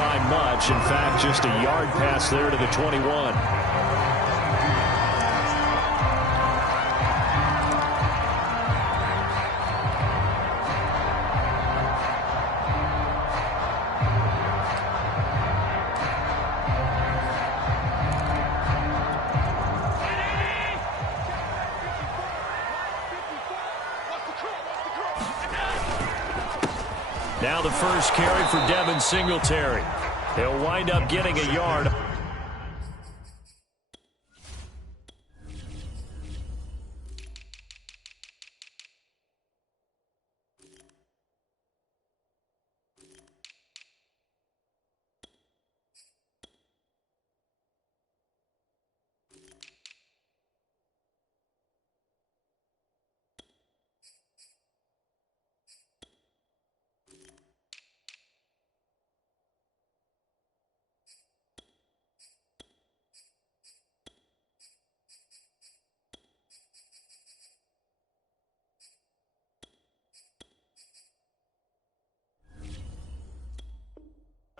by much. In fact, just a yard pass there to the 21. Now the first carry for Devin Singletary. He'll wind up getting a yard.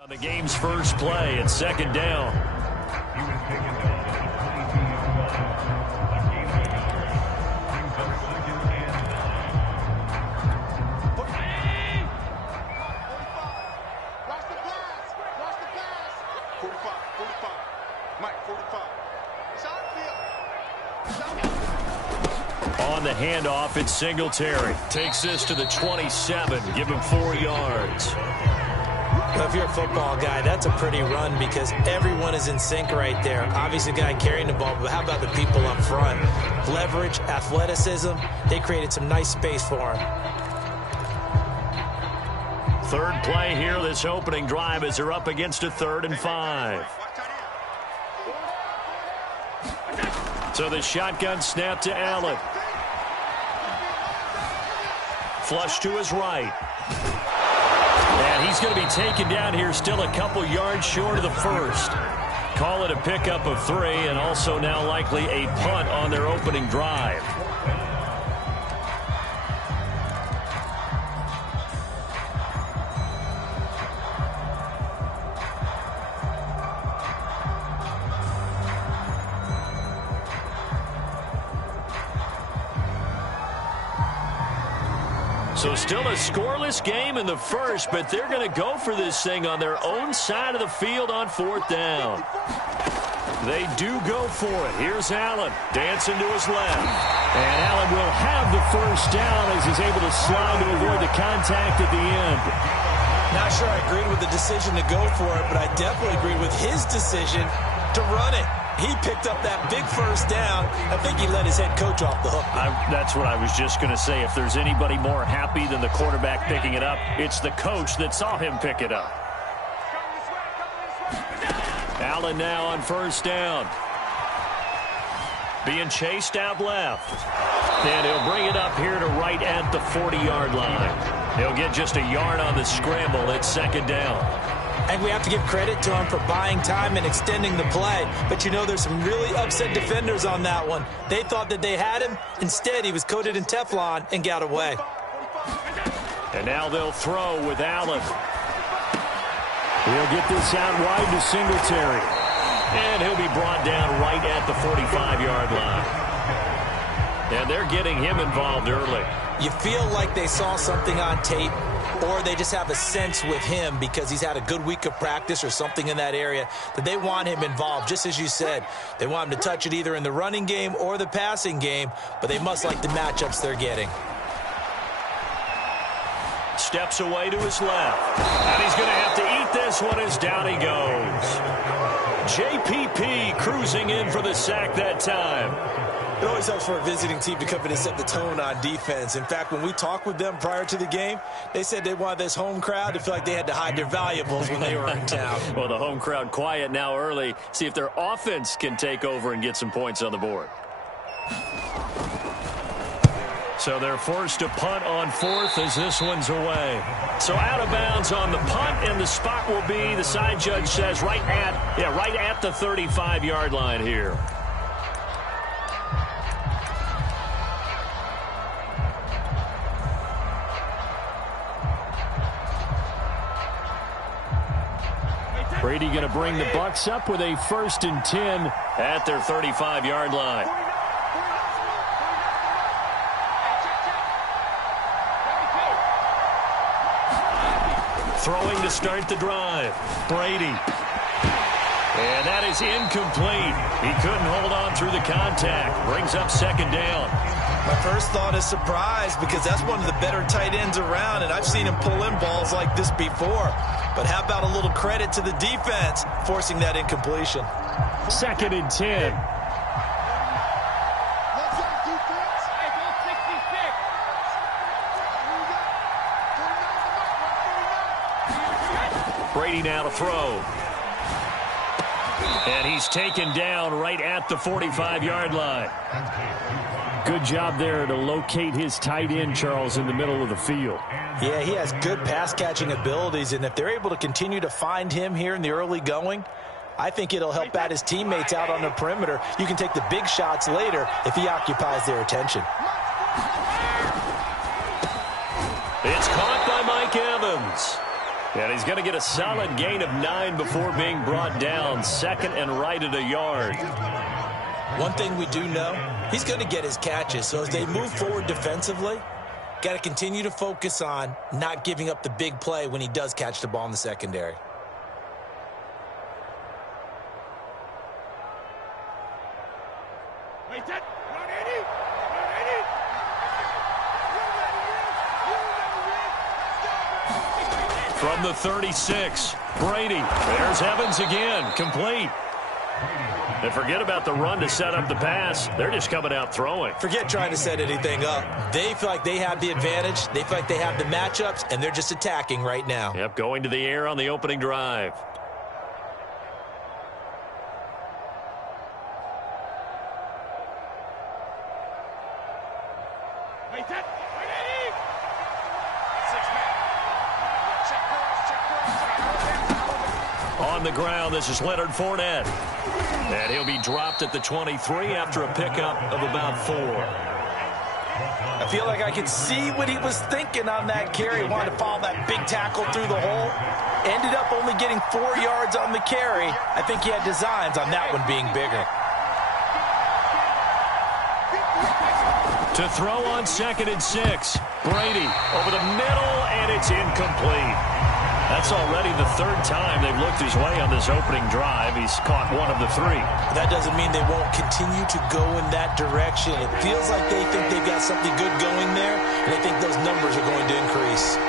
On the game's first play, it's second down. On the handoff, it's Singletary. Takes this to the 27. Give him 4 yards. Well, if you're a football guy, that's a pretty run because everyone is in sync right there. Obviously, the guy carrying the ball, but how about the people up front? Leverage, athleticism, they created some nice space for him. Third play here, this opening drive, as they're up against a 3rd and 5. So the shotgun snap to Allen. Flush to his right. And he's going to be taken down here, still a couple yards short of the first. Call it a pickup of 3, and also now likely a punt on their opening drive. So still a scoreless game in the first, but they're going to go for this thing on their own side of the field on 4th down. They do go for it. Here's Allen dancing to his left. And Allen will have the first down as he's able to slide to avoid the contact at the end. Not sure I agreed with the decision to go for it, but I definitely agreed with his decision to run it. He picked up that big first down. I think he let his head coach off the hook. That's what I was just going to say. If there's anybody more happy than the quarterback picking it up, it's the coach that saw him pick it up. Allen now on first down. Being chased out left. And he'll bring it up here to right at the 40-yard line. He'll get just a yard on the scramble. It's second down. And we have to give credit to him for buying time and extending the play. But, you know, there's some really upset defenders on that one. They thought that they had him. Instead, he was coated in Teflon and got away. And now they'll throw with Allen. He'll get this out wide to Singletary. And he'll be brought down right at the 45-yard line. And they're getting him involved early. You feel like they saw something on tape, or they just have a sense with him because he's had a good week of practice or something in that area that they want him involved. Just as you said, they want him to touch it either in the running game or the passing game, but they must like the matchups they're getting. Steps away to his left. And he's going to have to eat this one as down he goes. JPP cruising in for the sack that time. It always helps for a visiting team to come in and set the tone on defense. In fact, when we talked with them prior to the game, they said they wanted this home crowd to feel like they had to hide their valuables when they were in town. Well, the home crowd quiet now early. See if their offense can take over and get some points on the board. So they're forced to punt on 4th as this one's away. So out of bounds on the punt, and the spot will be, the side judge says, right at the 35-yard line here. Brady going to bring the Bucs up with a 1st and 10 at their 35-yard line. Throwing to start the drive. Brady. And that is incomplete. He couldn't hold on through the contact. Brings up 2nd down. My first thought is surprise, because that's one of the better tight ends around, and I've seen him pull in balls like this before. But how about a little credit to the defense forcing that incompletion? 2nd and 10. Brady now to throw. And he's taken down right at the 45-yard line. Good job there to locate his tight end, Charles, in the middle of the field. Yeah, he has good pass-catching abilities, and if they're able to continue to find him here in the early going, I think it'll help out his teammates out on the perimeter. You can take the big shots later if he occupies their attention. It's caught by Mike Evans. And he's going to get a solid gain of 9 before being brought down. 2nd and right at a yard. One thing we do know, he's going to get his catches. So as they move forward defensively, got to continue to focus on not giving up the big play when he does catch the ball in the secondary. From the 36, Brady. There's Evans again, complete. And forget about the run to set up the pass. They're just coming out throwing. Forget trying to set anything up. They feel like they have the advantage. They feel like they have the matchups, and they're just attacking right now. Yep, going to the air on the opening drive. On the ground, this is Leonard Fournette. And he'll be dropped at the 23 after a pickup of about 4. I feel like I could see what he was thinking on that carry. Wanted to follow that big tackle through the hole. Ended up only getting 4 yards on the carry. I think he had designs on that one being bigger. To throw on 2nd and 6. Brady over the middle, and it's incomplete. That's already the 3rd time they've looked his way on this opening drive. He's caught 1 of the 3. That doesn't mean they won't continue to go in that direction. It feels like they think they've got something good going there, and I think those numbers are going to increase.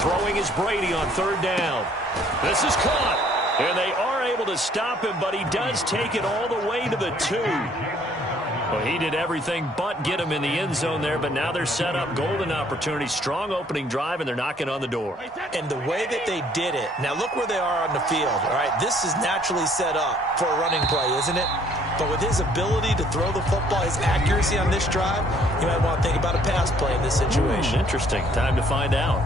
Throwing is Brady on 3rd down. This is caught, and they are able to stop him, but he does take it all the way to the 2. Well, he did everything but get him in the end zone there, but now they're set up. Golden opportunity, strong opening drive, and they're knocking on the door. And the way that they did it, now look where they are on the field. All right, this is naturally set up for a running play, isn't it? But with his ability to throw the football, his accuracy on this drive, you might want to think about a pass play in this situation. Interesting. Time to find out.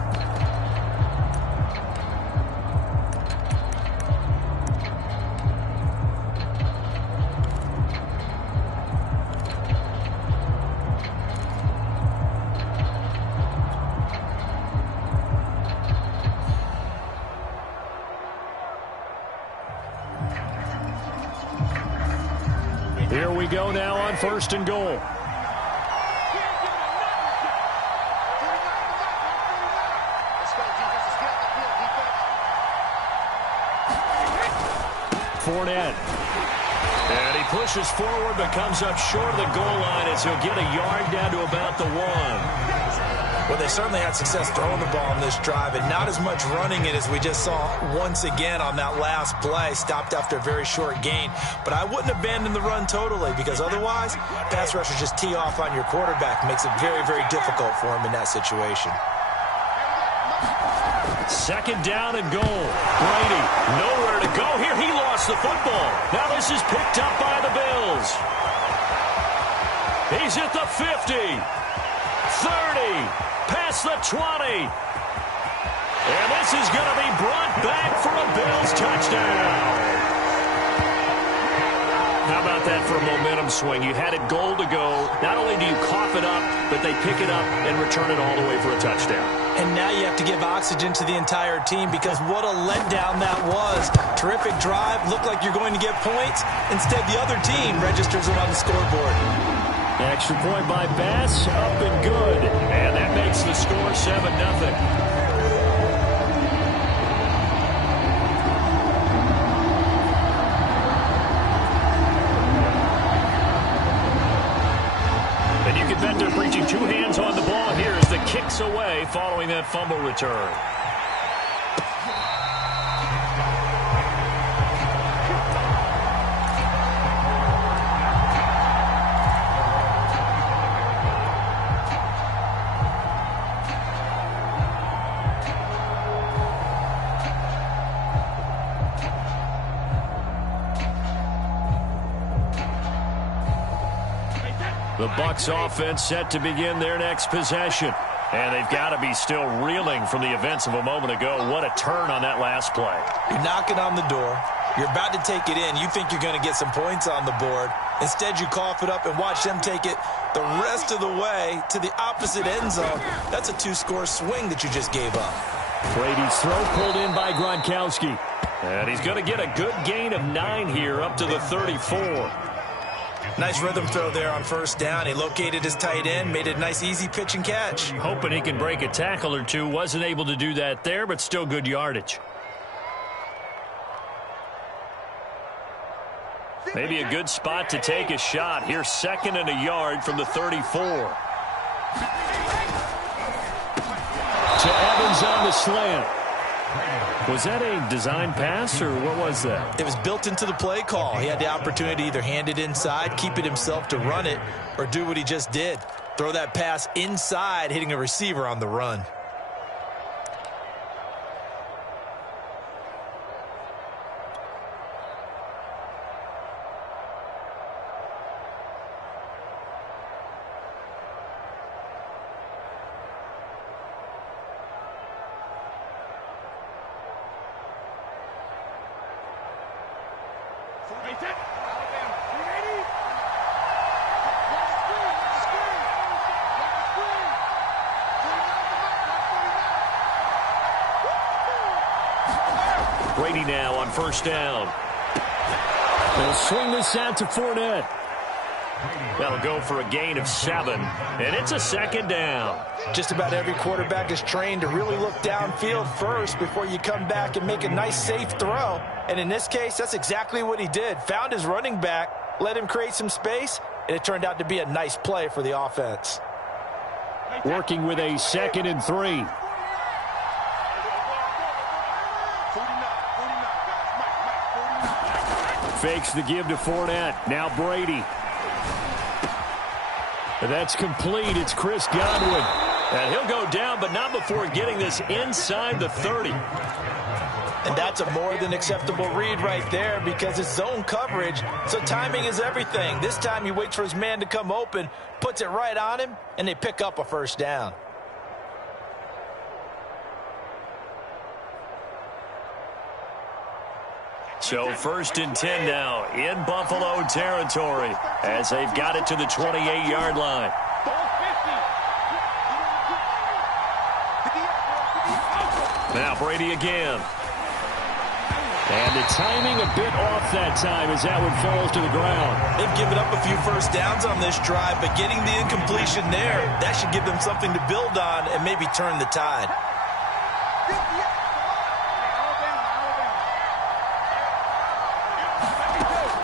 Here we go now on 1st and goal. Fournette. And he pushes forward but comes up short of the goal line as he'll get a yard down to about the 1. Well, they certainly had success throwing the ball on this drive and not as much running it as we just saw once again on that last play. Stopped after a very short gain. But I wouldn't abandon the run totally, because otherwise, pass rushers just tee off on your quarterback. Makes it very, very difficult for him in that situation. 2nd down and goal. Brady, nowhere to go here. He lost the football. Now this is picked up by the Bills. He's at the 50. 30. Past the 20. And this is going to be brought back for a Bills touchdown. How about that for a momentum swing? You had it goal to go. Not only do you cough it up, but they pick it up and return it all the way for a touchdown. And now you have to give oxygen to the entire team because what a letdown that was. Terrific drive. Looked like you're going to get points. Instead, the other team registers it on the scoreboard. Extra point by Bass. Up and good. And that makes the score 7-0. Bet they're reaching two hands on the ball here as the kick's away following that fumble return. The Bucs offense set to begin their next possession. And they've got to be still reeling from the events of a moment ago. What a turn on that last play. You're knocking on the door. You're about to take it in. You think you're going to get some points on the board. Instead, you cough it up and watch them take it the rest of the way to the opposite end zone. That's a two-score swing that you just gave up. Brady's throw pulled in by Gronkowski. And he's going to get a good gain of 9 here up to the 34. Nice rhythm throw there on first down. He located his tight end, made a nice easy pitch and catch. Hoping he can break a tackle or two. Wasn't able to do that there, but still good yardage. Maybe a good spot to take a shot. Here's 2nd and a yard from the 34. To Evans on the slant. Was that a design pass, or what was that? It was built into the play call. He had the opportunity to either hand it inside, keep it himself to run it, or do what he just did. Throw that pass inside, hitting a receiver on the run. Brady now on first down. They'll swing this out to Fournette. That'll go for a gain of 7, and it's a 2nd down. Just about every quarterback is trained to really look downfield first before you come back and make a nice, safe throw. And in this case, that's exactly what he did. Found his running back, let him create some space, and it turned out to be a nice play for the offense. Working with a 2nd and 3. Fakes the give to Fournette. Now Brady. And that's complete. It's Chris Godwin. And he'll go down, but not before getting this inside the 30. And that's a more than acceptable read right there because it's zone coverage, so timing is everything. This time he waits for his man to come open, puts it right on him, and they pick up a first down. So 1st and 10 now in Buffalo territory as they've got it to the 28-yard line. Now Brady again. And the timing a bit off that time as that one falls to the ground. They've given up a few first downs on this drive, but getting the incompletion there, that should give them something to build on and maybe turn the tide.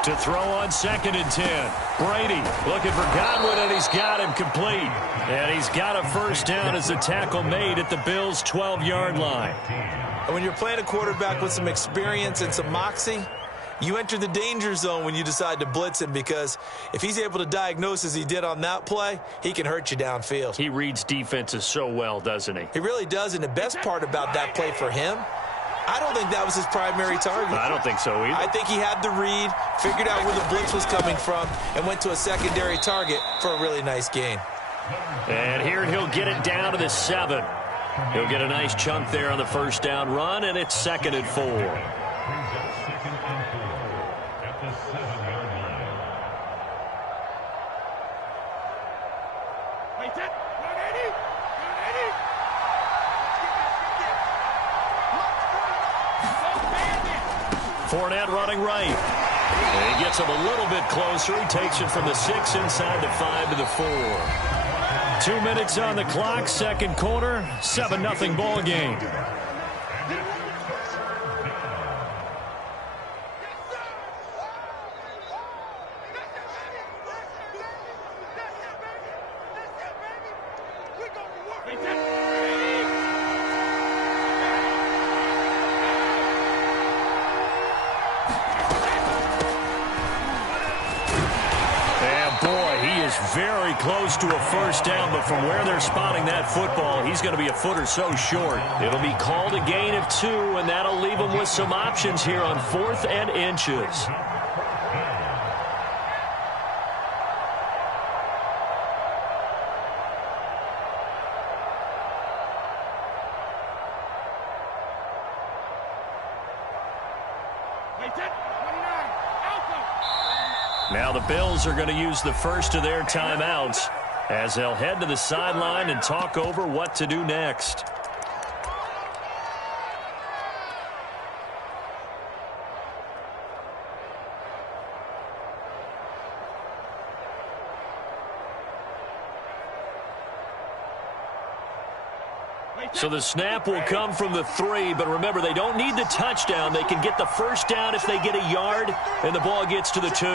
To throw on 2nd and 10. Brady looking for Godwin, and he's got him complete. And he's got a first down as the tackle made at the Bills' 12-yard line. And when you're playing a quarterback with some experience and some moxie, you enter the danger zone when you decide to blitz him because if he's able to diagnose as he did on that play, he can hurt you downfield. He reads defenses so well, doesn't he? He really does, and the best part about that play for him, I don't think that was his primary target. I don't think so either. I think he had the read, figured out where the blitz was coming from, and went to a secondary target for a really nice gain. And here he'll get it down to the 7. He'll get a nice chunk there on the first down run, and it's 2nd and 4. Fournette running right. And he gets him a little bit closer. He takes it from the 6 inside the 5 to the 4. 2 minutes on the clock, second quarter, 7-0 ball game. Very close to a first down, but from where they're spotting that football, he's going to be a foot or so short. It'll be called a gain of 2, and that'll leave him with some options here on 4th and inches. Now the Bills are going to use the first of their timeouts as they'll head to the sideline and talk over what to do next. So the snap will come from the 3, but remember, they don't need the touchdown. They can get the first down if they get a yard, and the ball gets to the 2.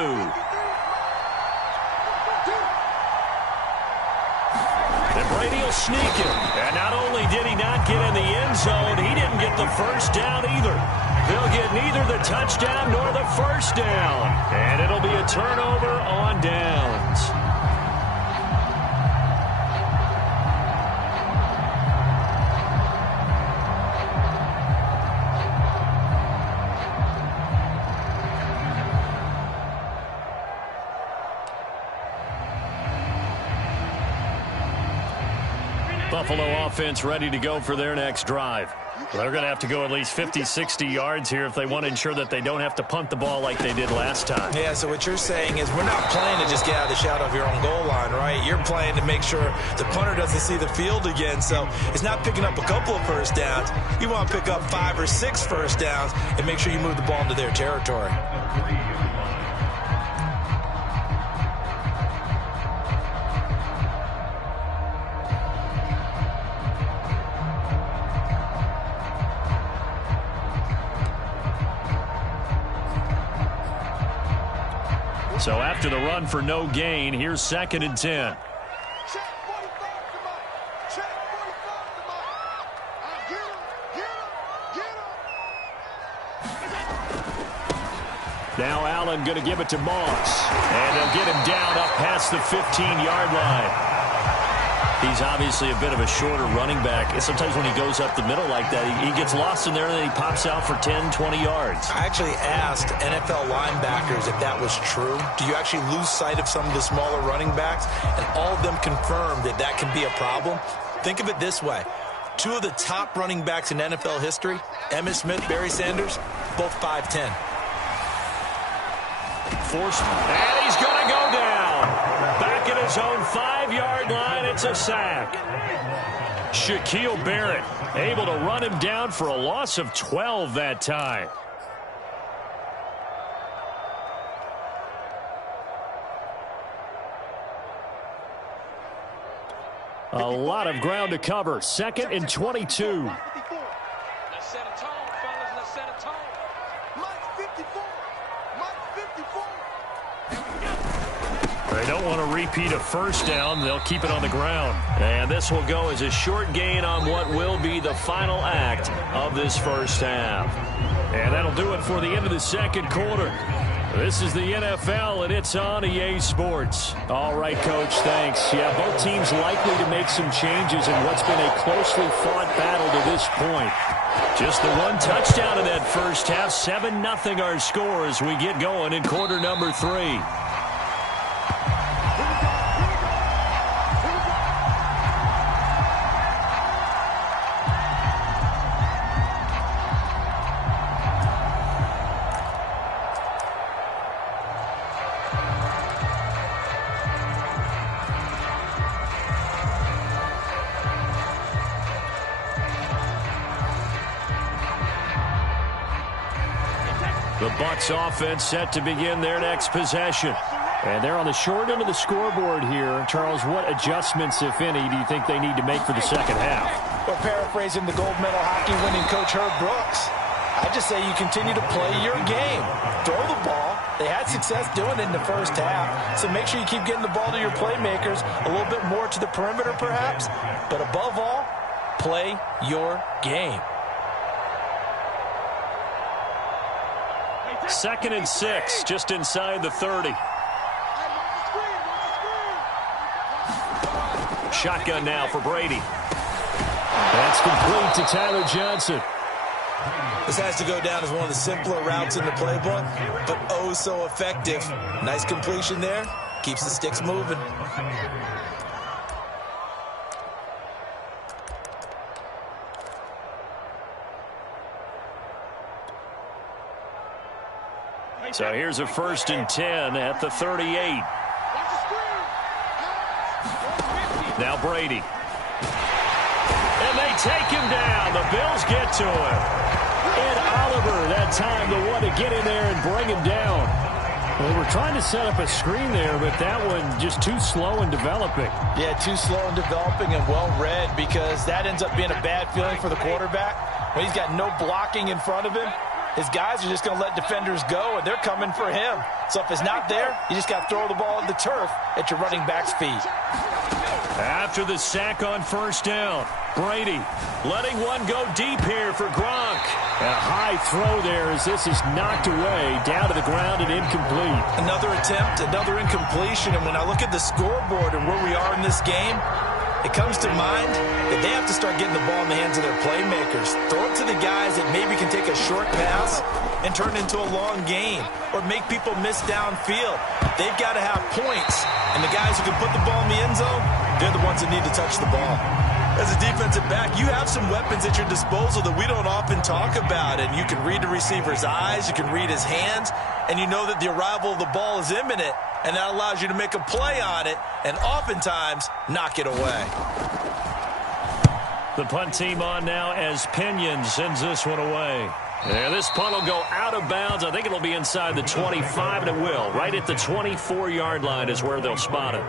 And Brady will sneak him. And not only did he not get in the end zone, he didn't get the first down either. They'll get neither the touchdown nor the first down. And it'll be a turnover on downs. Buffalo offense ready to go for their next drive. They're going to have to go at least 50, 60 yards here if they want to ensure that they don't have to punt the ball like they did last time. Yeah, so what you're saying is we're not playing to just get out of the shadow of your own goal line, right? You're playing to make sure the punter doesn't see the field again. So it's not picking up a couple of first downs. You want to pick up 5 or 6 first downs and make sure you move the ball into their territory. So after the run for no gain, here's 2nd and 10. Now Allen going to give it to Moss. And they'll get him down up past the 15-yard line. He's obviously a bit of a shorter running back. And sometimes when he goes up the middle like that, he gets lost in there and then he pops out for 10, 20 yards. I actually asked NFL linebackers if that was true. Do you actually lose sight of some of the smaller running backs? And all of them confirmed that that can be a problem. Think of it this way. 2 of the top running backs in NFL history, Emmitt Smith, Barry Sanders, both 5'10". And he's going to go down. Back at his own 5-yard line, it's a sack. Shaquille Barrett able to run him down for a loss of 12 that time. A lot of ground to cover. 2nd and 22. Let's set a tone, fellas. Let's set a tone. Mike 54. Mike 54. They don't want to repeat a first down. They'll keep it on the ground. And this will go as a short gain on what will be the final act of this first half. And that'll do it for the end of the second quarter. This is the NFL, and it's on EA Sports. All right, Coach, thanks. Yeah, both teams likely to make some changes in what's been a closely fought battle to this point. Just the one touchdown in that first half. 7-0 our score as we get going in quarter number 3. The Bucs offense set to begin their next possession. And they're on the short end of the scoreboard here. Charles, what adjustments, if any, do you think they need to make for the second half? Well, paraphrasing the gold medal hockey winning coach Herb Brooks, I just say you continue to play your game. Throw the ball. They had success doing it in the first half, so make sure you keep getting the ball to your playmakers, a little bit more to the perimeter perhaps, but above all, play your game. 2nd and 6, just inside the 30. Shotgun now for Brady. That's complete to Tyler Johnson. This has to go down as one of the simpler routes in the playbook, but oh so effective. Nice completion there. Keeps the sticks moving. So here's a 1st and 10 at the 38. Now Brady. And they take him down. The Bills get to him. And Oliver, that time the one to get in there and bring him down. Well, they were trying to set up a screen there, but that one just too slow in developing. Yeah, too slow in developing and well read, because that ends up being a bad feeling for the quarterback. When he's got no blocking in front of him, his guys are just going to let defenders go, and they're coming for him. So if it's not there, you just got to throw the ball at the turf at your running back's feet. After the sack on 1st down, Brady letting one go deep here for Gronk. A high throw there as this is knocked away, down to the ground and incomplete. Another attempt, another incompletion, and when I look at the scoreboard and where we are in this game, it comes to mind that they have to start getting the ball in the hands of their playmakers. Throw it to the guys that maybe can take a short pass and turn it into a long gain or make people miss downfield. They've got to have points, and the guys who can put the ball in the end zone, they're the ones that need to touch the ball. As a defensive back, you have some weapons at your disposal that we don't often talk about, and you can read the receiver's eyes, you can read his hands, and you know that the arrival of the ball is imminent, and that allows you to make a play on it and oftentimes knock it away. The punt team on now as Pinion sends this one away. Yeah, this punt will go out of bounds. I think it'll be inside the 25, and it will. Right at the 24-yard line is where they'll spot it.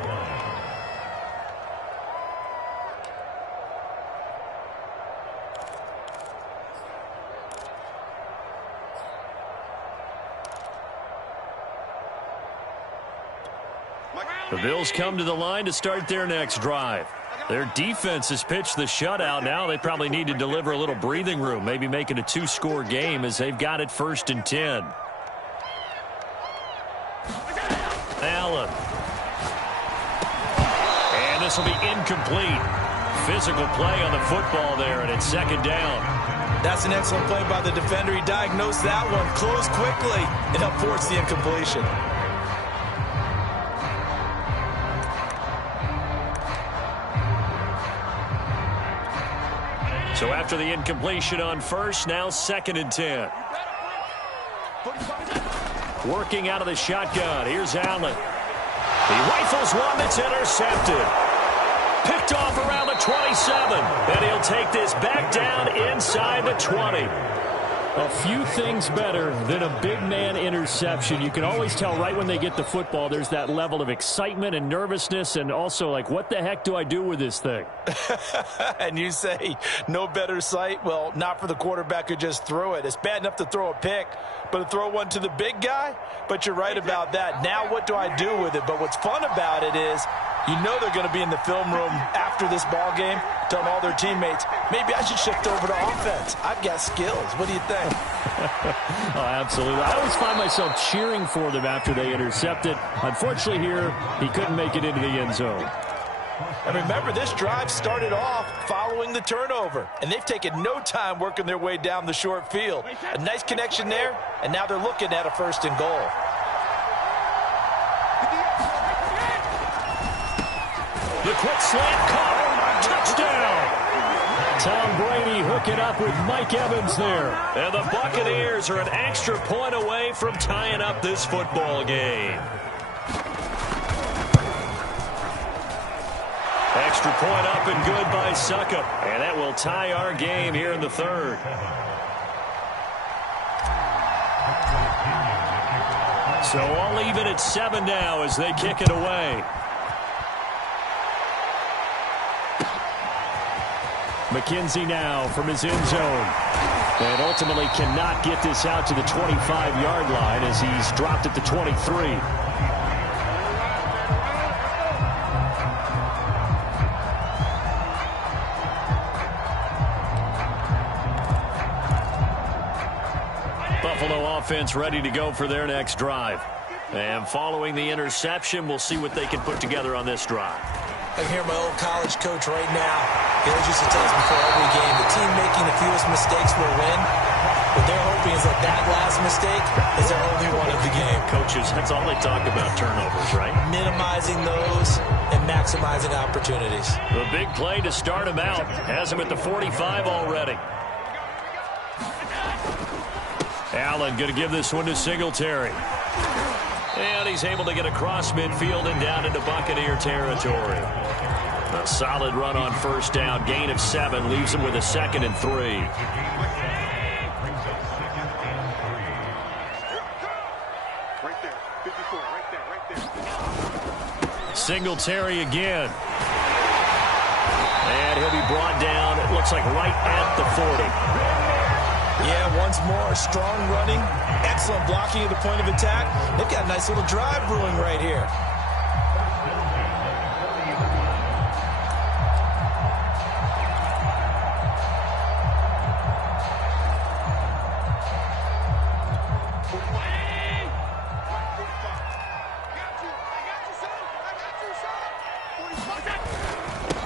The Bills come to the line to start their next drive. Their defense has pitched the shutout. Now they probably need to deliver a little breathing room, maybe make it a 2-score game as they've got it 1st and 10. Allen. And this will be incomplete. Physical play on the football there, and it's 2nd down. That's an excellent play by the defender. He diagnosed that one, closed quickly, and helped force the incompletion. So after the incompletion on 1st, now 2nd and 10. Working out of the shotgun. Here's Allen. He rifles one that's intercepted. Picked off around the 27. And he'll take this back down inside the 20. A few things better than a big man interception. You can always tell right when they get the football, there's that level of excitement and nervousness, and also like, what the heck do I do with this thing? And you say, no better sight? Well, not for the quarterback who just threw it. It's bad enough to throw a pick, but to throw one to the big guy? But you're right about that. Now what do I do with it? But what's fun about it is, you know they're going to be in the film room after this ball game, telling all their teammates, maybe I should shift over to offense. I've got skills. What do you think? Oh, absolutely. I always find myself cheering for them after they intercept it. Unfortunately here, he couldn't make it into the end zone. And remember, this drive started off following the turnover, and they've taken no time working their way down the short field. A nice connection there, and now they're looking at a 1st and goal. The quick slant caught. Touchdown. Tom Brady hooking up with Mike Evans there. And the Buccaneers are an extra point away from tying up this football game. Extra point up and good by Suckup. And that will tie our game here in the 3rd. So all even at 7 now as they kick it away. McKenzie now from his end zone. And ultimately cannot get this out to the 25-yard line as he's dropped at the 23. Buffalo offense ready to go for their next drive. And following the interception, we'll see what they can put together on this drive. I can hear my old college coach right now. He always used to tell us before every game, the team making the fewest mistakes will win. What they're hoping is that last mistake is their only one of the game. Coaches, that's all they talk about, turnovers, right? Minimizing those and maximizing opportunities. The big play to start him out. Has him at the 45 already. Allen going to give this one to Singletary. And he's able to get across midfield and down into Buccaneer territory. A solid run on first down. Gain of 7 leaves him with a 2nd and 3. Right there. 54. Right there. Singletary again. And he'll be brought down, it looks like right at the 40. Yeah, once more, strong running, excellent blocking at the point of attack. They've got a nice little drive brewing right here.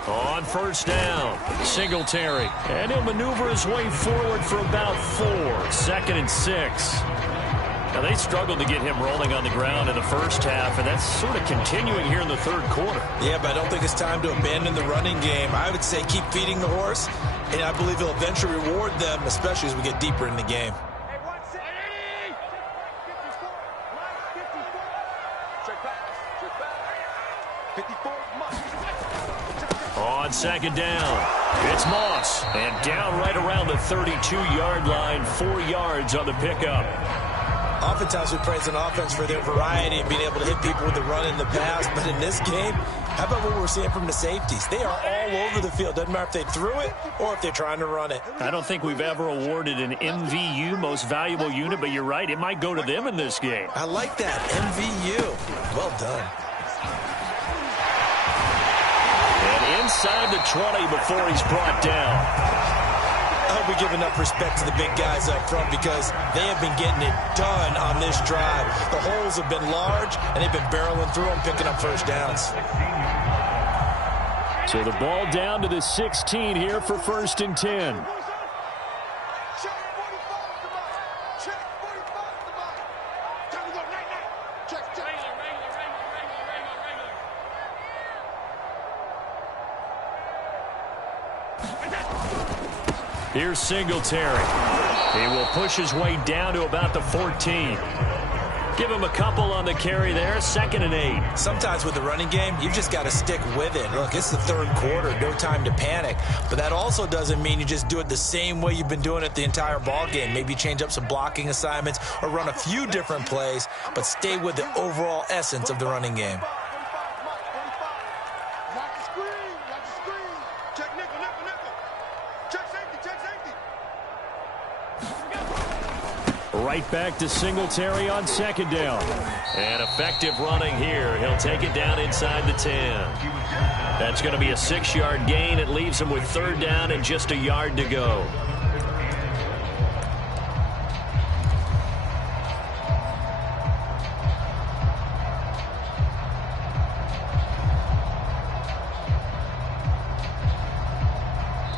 On first down, Singletary. And he'll maneuver his way forward for about 4. 2nd and 6. Now, they struggled to get him rolling on the ground in the first half, and that's sort of continuing here in the third quarter. Yeah, but I don't think it's time to abandon the running game. I would say keep feeding the horse, and I believe he'll eventually reward them, especially as we get deeper in the game. On 2nd down, it's Moss. And down right around the 32-yard line, 4 yards on the pickup. Oftentimes we praise an offense for their variety and being able to hit people with the run in the pass. But in this game, how about what we're seeing from the safeties? They are all over the field. Doesn't matter if they threw it or if they're trying to run it. I don't think we've ever awarded an MVU, most valuable unit, but you're right, it might go to them in this game. I like that, MVU. Well done. And inside the 20 before he's brought down. I hope we give enough respect to the big guys up front because they have been getting it done on this drive. The holes have been large, and they've been barreling through them, picking up first downs. So the ball down to the 16 here for 1st and 10. Here's Singletary. He will push his way down to about the 14. Give him a couple on the carry there. 2nd and 8. Sometimes with the running game, you've just got to stick with it. Look, it's the third quarter. No time to panic. But that also doesn't mean you just do it the same way you've been doing it the entire ball game. Maybe change up some blocking assignments or run a few different plays, but stay with the overall essence of the running game. Right back to Singletary on 2nd down. And effective running here. He'll take it down inside the 10. That's going to be a 6-yard gain. It leaves him with 3rd down and just a yard to go.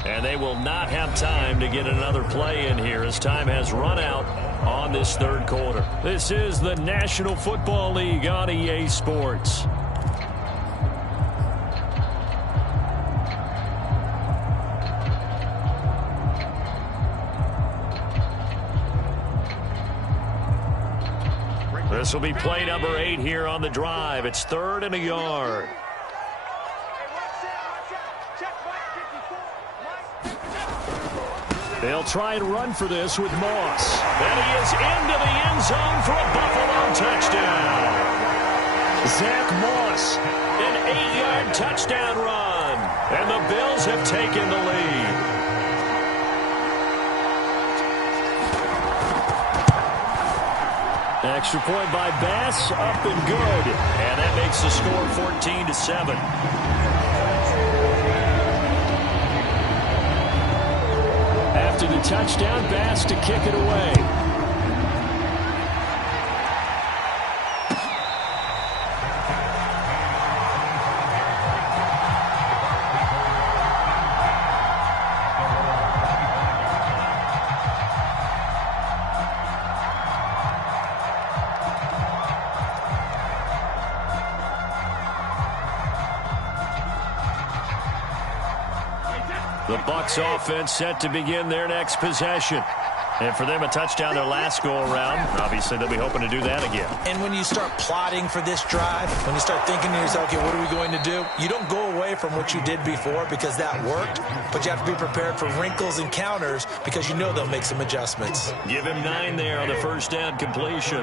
And they will not have time to get another play in here as time has run out on this third quarter. This is the National Football League on EA Sports. This will be play number 8 here on the drive. It's 3rd and a yard. They'll try and run for this with Moss. And he is into the end zone for a Buffalo touchdown. Zach Moss, an 8-yard touchdown run. And the Bills have taken the lead. Extra point by Bass, up and good. And that makes the score 14-7. After the touchdown, Bass to kick it away. The Bucs offense set to begin their next possession. And for them, a touchdown their last go-around. Obviously, they'll be hoping to do that again. And when you start plotting for this drive, when you start thinking to yourself, okay, what are we going to do? You don't go away from what you did before because that worked, but you have to be prepared for wrinkles and counters because you know they'll make some adjustments. Give him 9 there on the first down completion.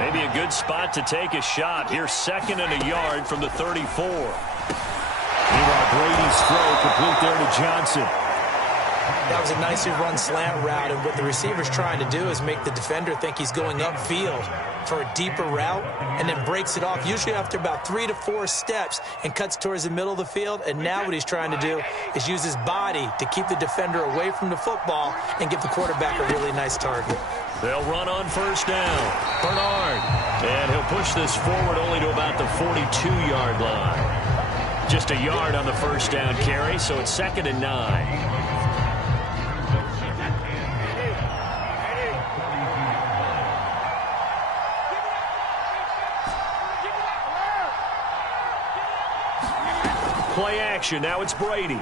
Maybe a good spot to take a shot. Here's 2nd and a yard from the 34. Meanwhile, Brady's throw complete there to Johnson. That was a nicely run slant route, and what the receiver's trying to do is make the defender think he's going upfield for a deeper route and then breaks it off, usually after about 3 to 4 steps, and cuts towards the middle of the field. And now what he's trying to do is use his body to keep the defender away from the football and give the quarterback a really nice target. They'll run on first down. Bernard. And he'll push this forward only to about the 42-yard line. Just a yard on the first down carry, so it's 2nd and 9. Play action. Now it's Brady.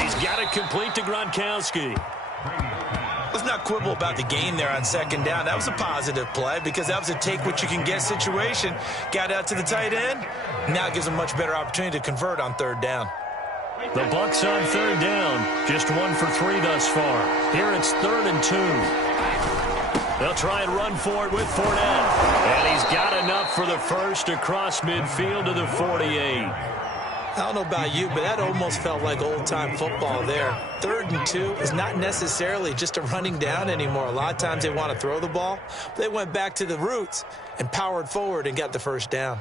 He's got it complete to Gronkowski. Let's not quibble about the gain there on 2nd down. That was a positive play because that was a take-what-you-can-get situation. Got out to the tight end. Now it gives him a much better opportunity to convert on 3rd down. The Bucs on 3rd down. Just 1 for 3 thus far. Here it's 3rd and 2. They'll try and run for it with Fournette. And he's got enough for the first across midfield to the 48. I don't know about you, but that almost felt like old-time football there. 3rd and 2 is not necessarily just a running down anymore. A lot of times they want to throw the ball. They went back to the roots and powered forward and got the first down.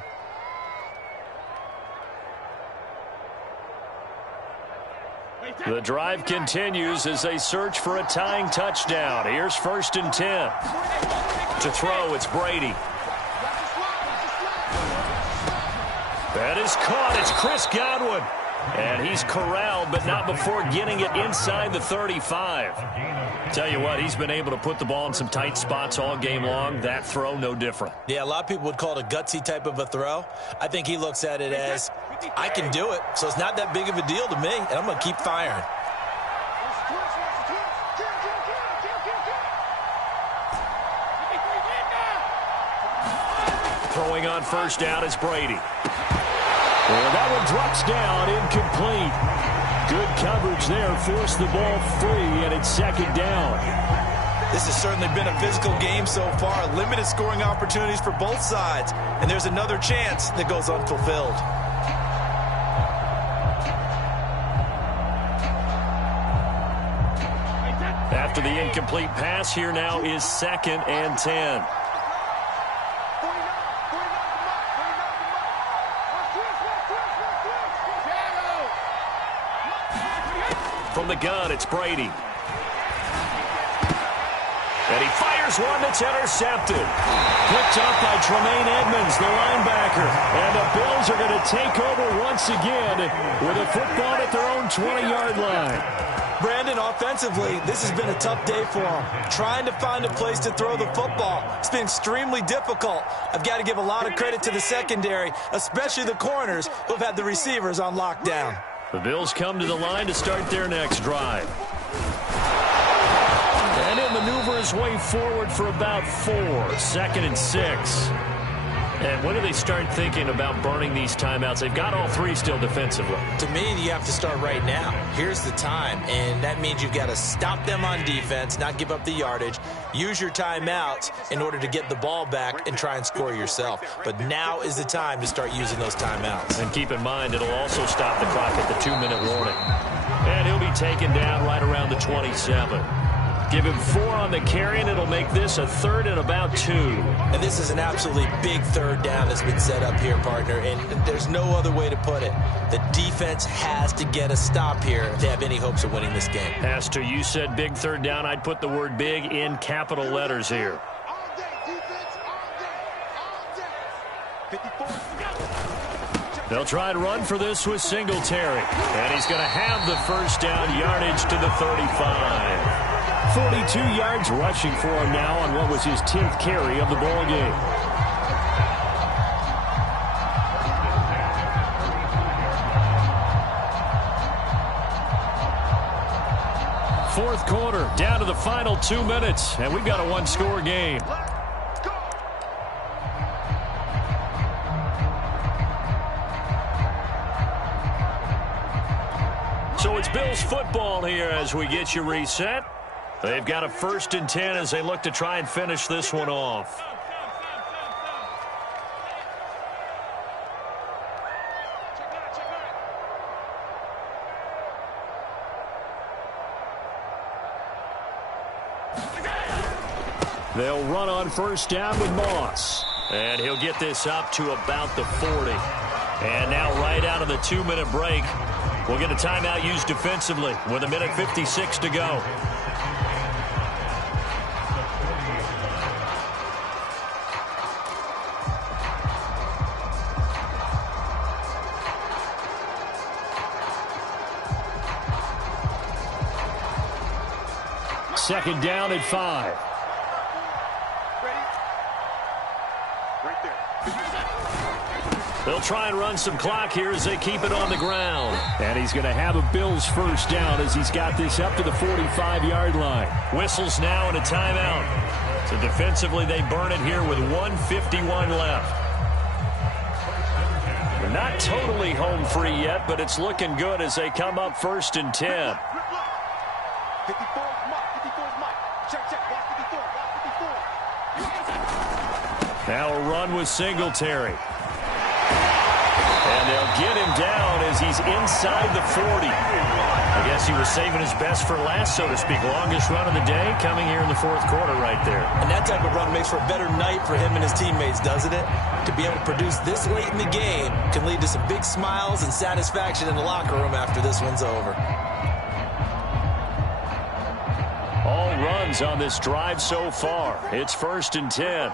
The drive continues as they search for a tying touchdown. Here's 1st and 10. To throw, it's Brady. That is caught. It's Chris Godwin. And he's corralled, but not before getting it inside the 35. Tell you what, he's been able to put the ball in some tight spots all game long. That throw, no different. Yeah, a lot of people would call it a gutsy type of a throw. I think he looks at it as, I can do it, so it's not that big of a deal to me, and I'm going to keep firing. Throwing on first down is Brady. Well, that one drops down, incomplete. Good coverage there, forced the ball free, and it's 2nd down. This has certainly been a physical game so far. Limited scoring opportunities for both sides, and there's another chance that goes unfulfilled. After the incomplete pass, here now is 2nd and 10. From the gun, it's Brady. And he fires one that's intercepted. Picked up by Tremaine Edmonds, the linebacker. And the Bills are going to take over once again with a football at their own 20-yard line. Brandon, offensively, this has been a tough day for him. Trying to find a place to throw the football. It's been extremely difficult. I've got to give a lot of credit to the secondary, especially the corners who have had the receivers on lockdown. The Bills come to the line to start their next drive. And he'll maneuver his way forward for about 4. 2nd and 6. And when do they start thinking about burning these timeouts? They've got all three still defensively. To me, you have to start right now. Here's the time, and that means you've got to stop them on defense, not give up the yardage, use your timeouts in order to get the ball back and try and score yourself. But now is the time to start using those timeouts. And keep in mind, it'll also stop the clock at the 2-minute warning. And he'll be taken down right around the 27. Give him 4 on the carry, and it'll make this a 3rd and about 2. And this is an absolutely big 3rd down that's been set up here, partner, and there's no other way to put it. The defense has to get a stop here if they have any hopes of winning this game. Pastor, you said big 3rd down. I'd put the word big in capital letters here. All day, defense, all day, all day. 54. They'll try to run for this with Singletary. And he's going to have the first down, yardage to the 35. 42 yards rushing for him now on what was his 10th carry of the ball game. Fourth quarter, down to the final 2 minutes, and we've got a one-score game. So it's Bills football here as we get you reset. They've got a 1st and 10 as they look to try and finish this one off. They'll run on 1st down with Moss. And he'll get this up to about the 40. And now right out of the 2-minute break, we'll get a timeout used defensively with 1:56 to go. Second down at 5. Right there. They'll try and run some clock here as they keep it on the ground. And he's going to have a Bills first down as he's got this up to the 45-yard line. Whistles now and a timeout. So defensively they burn it here with 1:51 left. They're not totally home free yet, but it's looking good as they come up 1st and 10. 54 is Mike. 54 is Mike. Check, watch 54, watch 54. Now a run with Singletary. And they'll get him down as he's inside the 40. I guess he was saving his best for last, so to speak. Longest run of the day coming here in the 4th quarter right there. And that type of run makes for a better night for him and his teammates, doesn't it? To be able to produce this late in the game can lead to some big smiles and satisfaction in the locker room after this one's over. All runs on this drive so far. It's 1st and 10.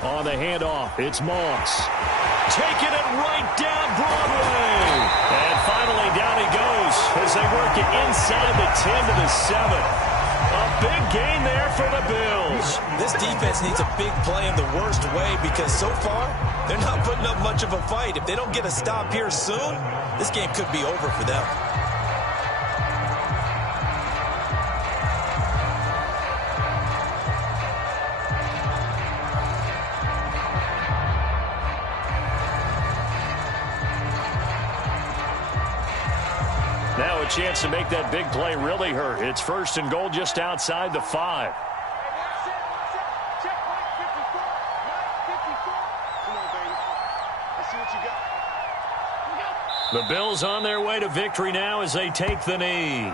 On the handoff, it's Moss. Taking it right down Broadway. And finally down he goes as they work it inside the 10 to the 7. A big gain there for the Bills. This defense needs a big play in the worst way because so far they're not putting up much of a fight. If they don't get a stop here soon, this game could be over for them. Now a chance to make that big play really hurt. It's 1st and goal just outside the 5. Check, Mike 54. Mike 54. Come on, baby. Let's see what you got. The Bills on their way to victory now as they take the knee.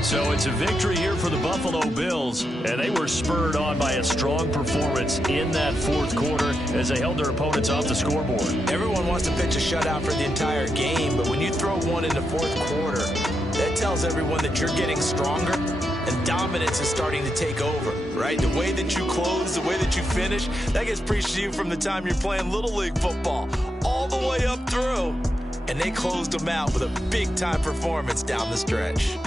So it's a victory here for the Buffalo Bills, and they were spurred on by a strong performance in that 4th quarter as they held their opponents off the scoreboard. Everyone wants to pitch a shutout for the entire game, but when you throw one in the 4th quarter, That tells everyone that you're getting stronger and dominance is starting to take over, right? The way that you close, the way that you finish, that gets preached to you from the time you're playing Little League football all the way up through. And they closed them out with a big-time performance down the stretch.